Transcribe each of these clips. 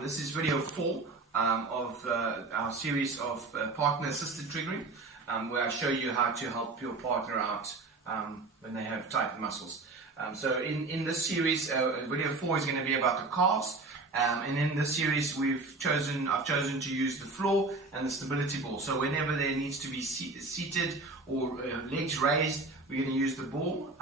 This is video 4 of our series of partner-assisted triggering, where I show you how to help your partner out when they have tight muscles. So in this series, video 4 is going to be about the calves, and in this series I've chosen to use the floor and the stability ball. So whenever there needs to be seated or legs raised, we're going to use the ball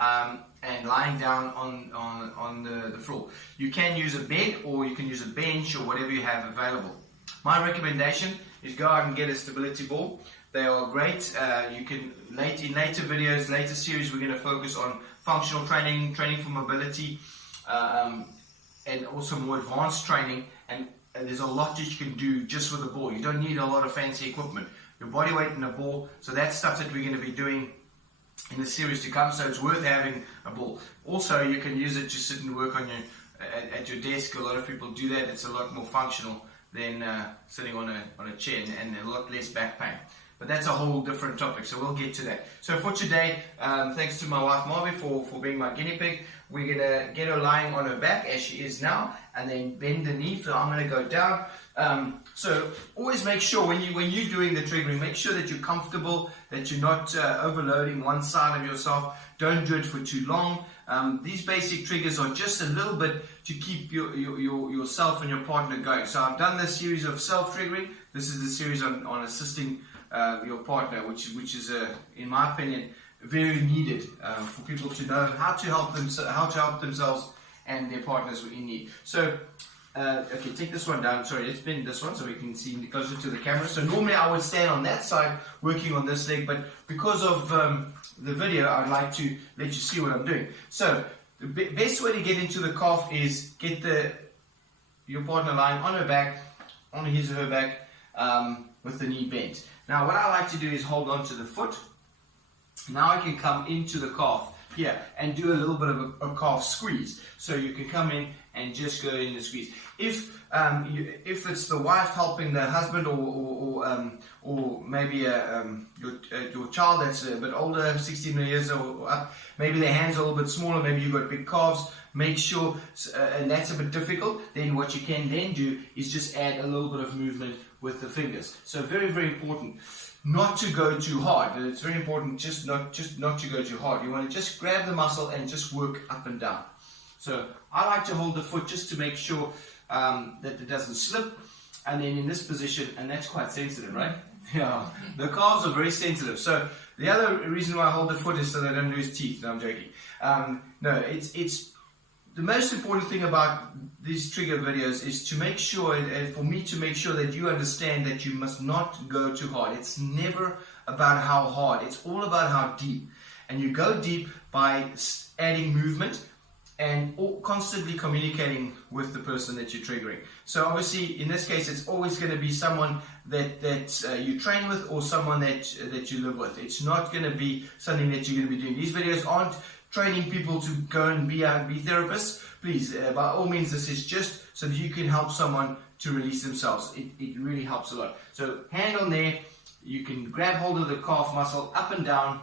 and lying down on the floor. You can use a bed or you can use a bench or whatever you have available. My recommendation is go out and get a stability ball. They are great. You can in later videos, later series, we're going to focus on functional training, training for mobility, and also more advanced training. And there's a lot that you can do just with a ball. You don't need a lot of fancy equipment. Your body weight in a ball. So that's stuff that we're going to be doing in the series to come. So it's worth having a ball. Also, you can use it to sit and work on at your desk. A lot of people do that. It's a lot more functional than sitting on a chair, and a lot less back pain. But that's a whole different topic, so we'll get to that. So for today, thanks to my wife Marvi for being my guinea pig, we're going to get her lying on her back as she is now, and then bend the knee, so I'm going to go down. So always make sure when you're doing the triggering, make sure that you're comfortable, that you're not overloading one side of yourself. Don't do it for too long. These basic triggers are just a little bit to keep yourself and your partner going. So I've done this series of self-triggering. This is the series on assisting your partner, which is, in my opinion, very needed for people to know how to help themselves and their partners in need. So, okay, take this one down. Sorry, let's bend this one so we can see closer to the camera. So normally I would stand on that side working on this leg, but because of the video, I'd like to let you see what I'm doing. So the best way to get into the calf is get your partner lying on her back, on his or her back, with the knee bent. Now what I like to do is hold on to the foot. Now I can come into the calf here and do a little bit of a calf squeeze. So you can come in and just go in the squeeze. If it's the wife helping the husband, or maybe your child that's a bit older, 16 years or up, maybe their hands are a little bit smaller, maybe you've got big calves, make sure, and that's a bit difficult, then what you can then do is just add a little bit of movement with the fingers. So very, very important not to go too hard. It's very important just not to go too hard. You want to just grab the muscle and just work up and down. So I like to hold the foot just to make sure that it doesn't slip, and then in this position, and that's quite sensitive, right? Yeah, the calves are very sensitive. So the other reason why I hold the foot is so they don't lose teeth. No, I'm joking. No, it's the most important thing about these trigger videos is to make sure, and for me to make sure that you understand that you must not go too hard. It's never about how hard. It's all about how deep. And you go deep by adding movement and constantly communicating with the person that you're triggering. So obviously, in this case, it's always going to be someone that you train with or someone that you live with. It's not going to be something that you're going to be doing. These videos aren't training people to go and be therapists. Please, by all means, this is just so that you can help someone to release themselves. It really helps a lot. So hand on there, you can grab hold of the calf muscle up and down,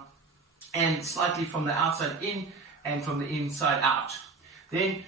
and slightly from the outside in and from the inside out. Then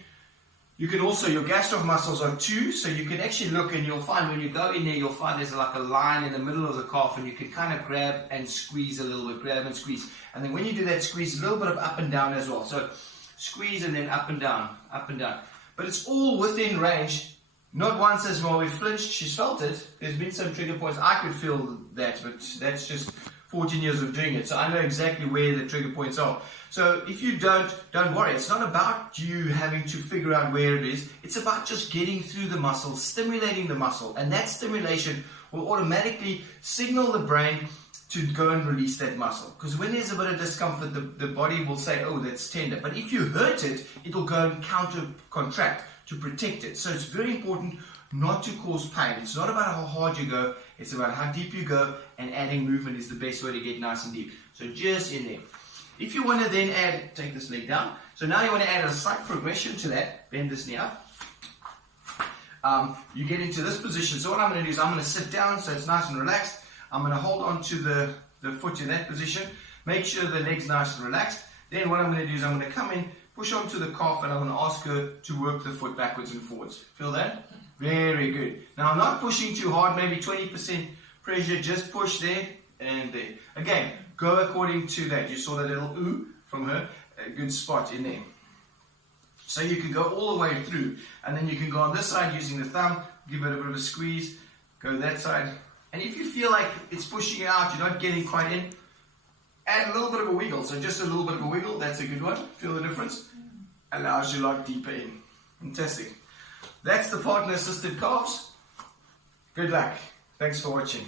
you can also, your gastroc muscles are two, so you can actually look and you'll find when you go in there, you'll find there's like a line in the middle of the calf, and you can kind of grab and squeeze a little bit, grab and squeeze. And then when you do that squeeze, a little bit of up and down as well. So squeeze and then up and down, up and down. But it's all within range. Not once as well, we flinched, she's felt it. There's been some trigger points, I could feel that, but that's just 14 years of doing it, so I know exactly where the trigger points are. So if you don't worry. It's not about you having to figure out where it is. It's about just getting through the muscle, stimulating the muscle, and that stimulation will automatically signal the brain to go and release that muscle. Because when there's a bit of discomfort, the body will say, oh, that's tender. But if you hurt it, it'll go and contract to protect it. So it's very important not to cause pain. It's not about how hard you go, it's about how deep you go, and adding movement is the best way to get nice and deep. So just in there. If you want to then take this leg down, so now you want to add a slight progression to that, bend this knee up. You get into this position. So what I'm going to do is I'm going to sit down so it's nice and relaxed. I'm going to hold on to the foot in that position, make sure the leg's nice and relaxed. Then what I'm going to do is I'm going to come in, push onto the calf, and I'm going to ask her to work the foot backwards and forwards. Feel that? Very good. Now, I'm not pushing too hard, maybe 20% pressure, just push there and there. Again, go according to that. You saw that little ooh from her, a good spot in there. So you can go all the way through, and then you can go on this side using the thumb, give it a bit of a squeeze, go that side. And if you feel like it's pushing you out, you're not getting quite in, add a little bit of a wiggle. So just a little bit of a wiggle, that's a good one. Feel the difference? Allows you a lot deeper in. Fantastic. That's the partner assisted calves. Good luck. Thanks for watching.